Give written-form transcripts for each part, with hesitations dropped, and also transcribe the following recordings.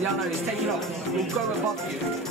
Yeah, no, it's taking off. We'll go above you.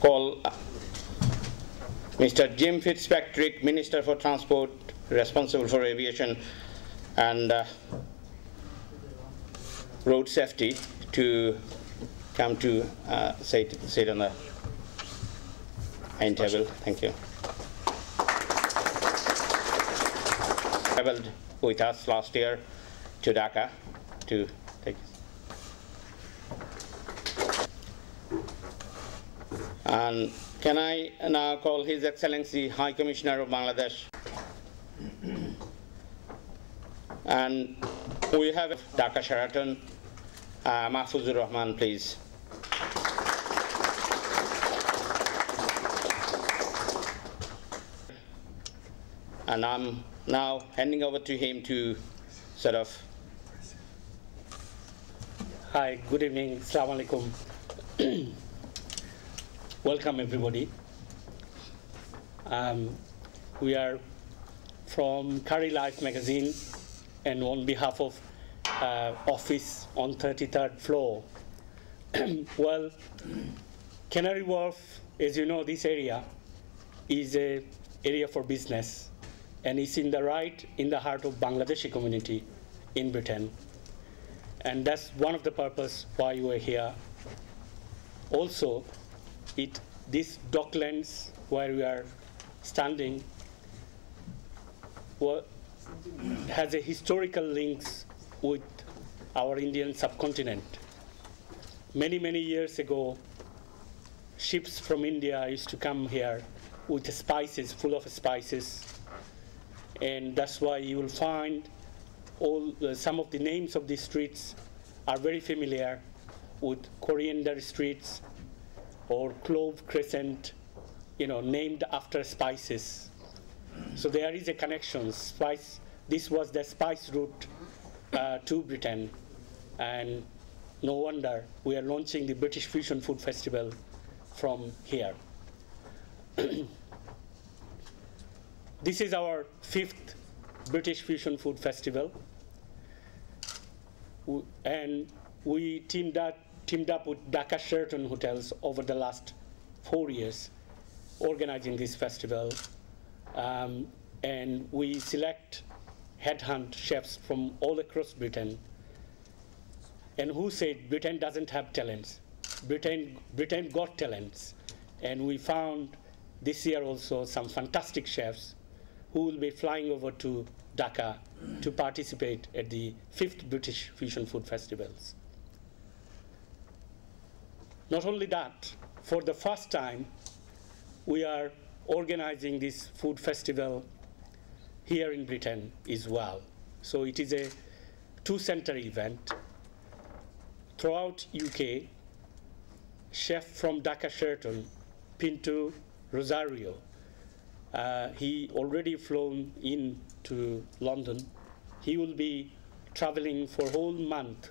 Call Mr. Jim Fitzpatrick, Minister for Transport, responsible for aviation and road safety, to come to sit on the main table. Thank you. Traveled with us last year to Dhaka to take. And can I now call His Excellency High Commissioner of Bangladesh? And we have Dhaka Sheraton, Mahfuzur Rahman, please. And I'm now handing over to him to sort of. Hi, good evening, Assalamu alaikum. Welcome everybody. We are from Curry Life magazine, and on behalf of office on 33rd floor. Well, Canary Wharf, as you know, this area is an area for business, and it's in the heart of Bangladeshi community in Britain. And that's one of the purpose why we're here. Also, this docklands where we are standing has a historical links with our Indian subcontinent. Many, many years ago, ships from India used to come here with spices, full of spices. And that's why you will find some of the names of these streets are very familiar, with Coriander streets or Clove Crescent, named after spices. So there is a connection. This was the spice route to Britain, and no wonder we are launching the British Fusion Food Festival from here. This is our 5th British Fusion Food Festival, and we teamed up with Dhaka Sheraton hotels over the last 4 years organizing this festival, and we headhunt chefs from all across Britain. And who said Britain doesn't have talents? Britain got talents, and we found this year also some fantastic chefs who will be flying over to Dhaka to participate at the 5th British Fusion Food Festivals. Not only that, for the first time, we are organizing this food festival here in Britain as well. So it is a 2-center event. Throughout UK, chef from Dhaka Sheraton, Pinto Rosario, he already flown in to London. He will be traveling for a whole month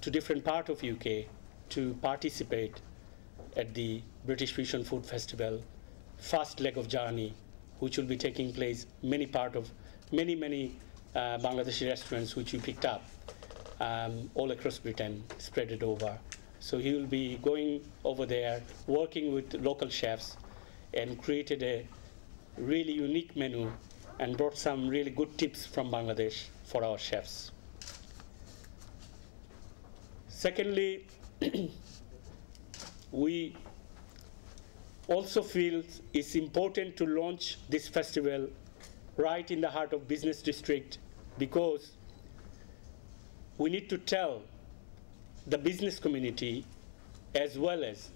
to different parts of UK to participate at the British Fusion Food Festival, first leg of journey, which will be taking place many Bangladeshi restaurants which we picked up all across Britain, spread it over. So he will be going over there, working with local chefs, and created a really unique menu and brought some really good tips from Bangladesh for our chefs. Secondly, we also feels it's important to launch this festival right in the heart of business district, because we need to tell the business community as well as